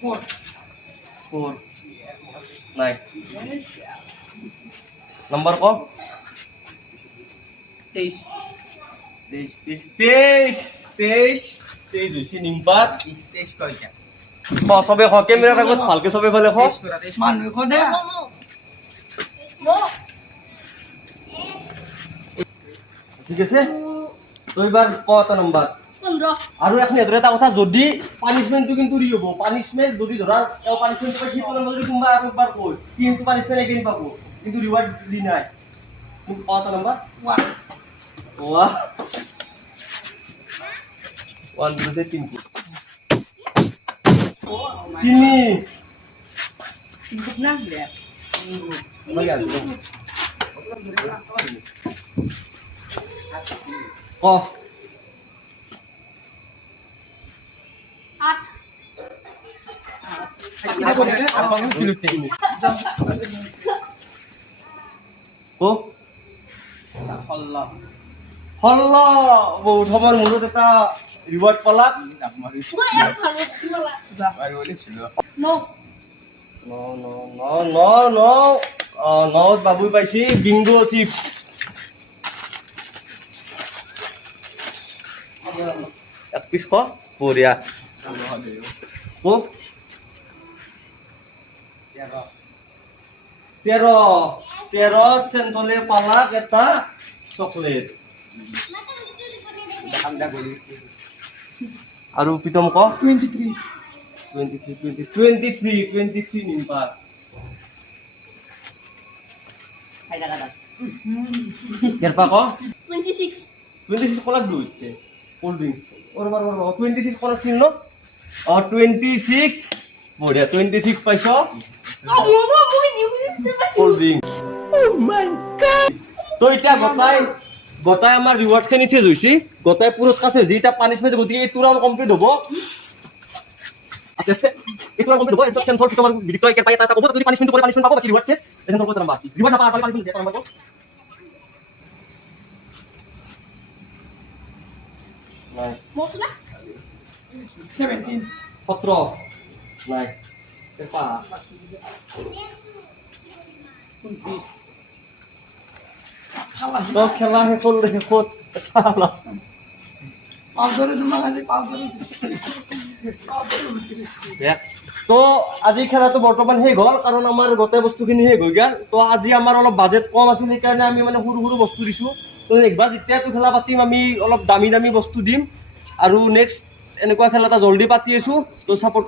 4 নাই নাম্বার কম 23 হইছে নিম্পাত 23 কয়টা সবে ক্যামেরা কাগজ ভালকে সবে ফেলে 23 করা 23 মানুষ খদে ঠিক আছে তো এবার কত নাম্বার 15 আৰু এখন এদৰে এটা কথা যদি পানিশমেন্টটো কিন্তু ৰি হ'ব পানিশমেন্ট যদি ধৰা এও পানিশমেন্ট পাই সি পনৰ যদি কোনবা আৰু একবাৰ কই কিন্তু পানিশমেন্ট এগেইন পাব কিন্তু রিওয়ার্ড দি নাই কিন্তু কত নাম্বার 1 ওয়াহ 1 0 से 3 তিনি Cukup nah ya. Bayan. Oh. 8 kita boleh apa yang cilutin Oh. Allah হল্লা বহুত সময় মূলত এটা রিওয়ার্ড পালাক gue yang harus jualan baru ini sudah no নো বাবুই পাইছি বিঙ্গো চিপস এক পিস খ বঢ়িয়া ও 13 চেন্তলে পালাক এটা চকলেট আৰু পিতম ক 23. 23 নিম্পা কেরপা ক 26 26 কলাক দুইতে কোল্ড ড্রিঙ্ক ওর 26 কলাক ছিল ন 26 বঢ়িয়া 26 পাইছ kamu mau ini cold drink ও মাই গড তো এটা গটাই আমাৰ রিওয়ার্ড খিনি চেজ হৈছে গটাই পুরস্কার চেজ এটা পানিশমেন্ট গতিকে এই তুরাউন্ড কমপ্লিট হ'ব আচ্ছা এই তুরাউন্ড কমপ্লিট হ'ব এটা চেন্ট্রাল তোমার বিক্রয় কে পাই তা কত যদি পানিশমেন্ট করে পানিশমেন্ট পাবো বাকি রিওয়ার্ড চেজ এখানে কত নাম্বার রিওয়ার্ড না পাওয়া পানিশমেন্ট এটা নাম্বার নাই mau sudah 17. 17 নাই কেরপা 29. Kalah. তো খেলা শেষত খেলা Powder itu malah di powder itu. তো আজি খেলাটো বৰ্তমান শেষ হ'ল কাৰণ আমাৰ গোটেই বস্তুখিনি শেষ হৈ গ'ল তো আজি আমাৰ অলপ বাজেট কম আছিল সেইকাৰণে আমি মানে সৰু সৰু বস্তু দিছোঁ তো একবাৰ যেতিয়াতো খেলা পাতিম আমি অলপ দামী বস্তু দিম আৰু নেক্সট এনেকুৱা খেলা এটা জল্দি পাতি আছোঁ তো ছাপোৰ্ট